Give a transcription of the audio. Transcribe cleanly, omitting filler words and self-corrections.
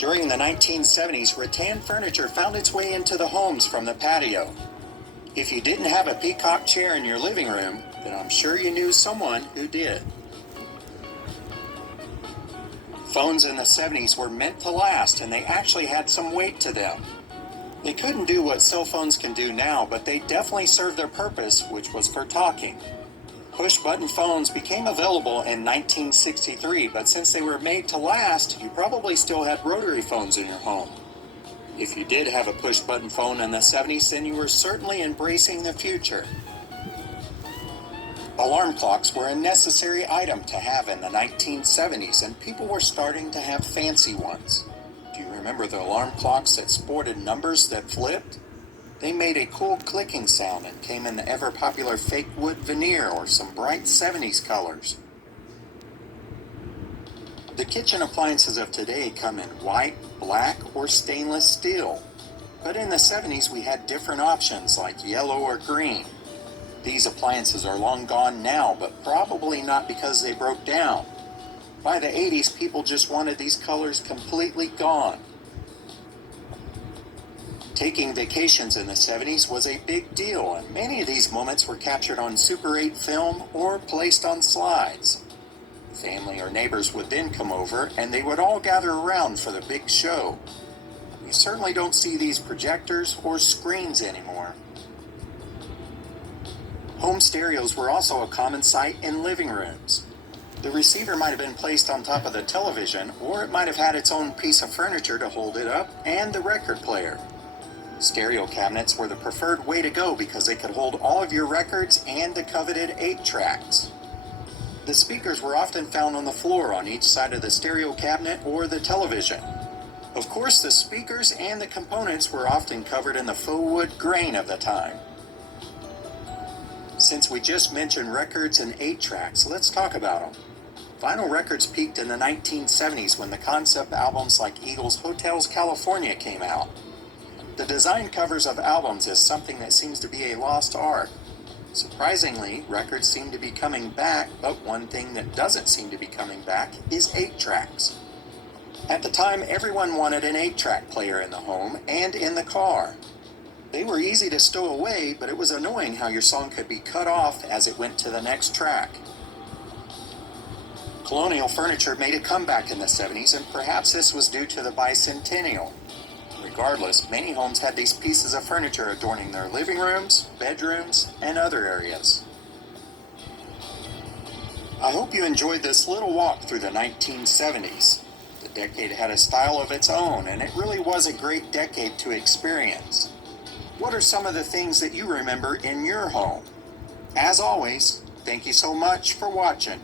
During the 1970s, rattan furniture found its way into the homes from the patio. If you didn't have a peacock chair in your living room, then I'm sure you knew someone who did. Phones in the 70s were meant to last, and they actually had some weight to them. They couldn't do what cell phones can do now, but they definitely served their purpose, which was for talking. Push-button phones became available in 1963, but since they were made to last, you probably still had rotary phones in your home. If you did have a push-button phone in the 70s, then you were certainly embracing the future. Alarm clocks were a necessary item to have in the 1970s, and people were starting to have fancy ones. Do you remember the alarm clocks that sported numbers that flipped? They made a cool clicking sound and came in the ever-popular fake wood veneer or some bright 70s colors. The kitchen appliances of today come in white, black, or stainless steel. But in the 70s we had different options like yellow or green. These appliances are long gone now, but probably not because they broke down. By the 80s, people just wanted these colors completely gone. Taking vacations in the 70s was a big deal, and many of these moments were captured on Super 8 film or placed on slides. Family or neighbors would then come over, and they would all gather around for the big show. You certainly don't see these projectors or screens anymore. Home stereos were also a common sight in living rooms. The receiver might have been placed on top of the television, or it might have had its own piece of furniture to hold it up, and the record player. Stereo cabinets were the preferred way to go because they could hold all of your records and the coveted 8-tracks. The speakers were often found on the floor on each side of the stereo cabinet or the television. Of course, the speakers and the components were often covered in the faux wood grain of the time. Since we just mentioned records and 8-tracks, let's talk about them. Vinyl records peaked in the 1970s when the concept albums like Eagles' Hotels California came out. The design covers of albums is something that seems to be a lost art. Surprisingly, records seem to be coming back, but one thing that doesn't seem to be coming back is 8-tracks. At the time, everyone wanted an 8-track player in the home and in the car. They were easy to stow away, but it was annoying how your song could be cut off as it went to the next track. Colonial furniture made a comeback in the 70s, and perhaps this was due to the bicentennial. Regardless, many homes had these pieces of furniture adorning their living rooms, bedrooms, and other areas. I hope you enjoyed this little walk through the 1970s. The decade had a style of its own, and it really was a great decade to experience. What are some of the things that you remember in your home? As always, thank you so much for watching.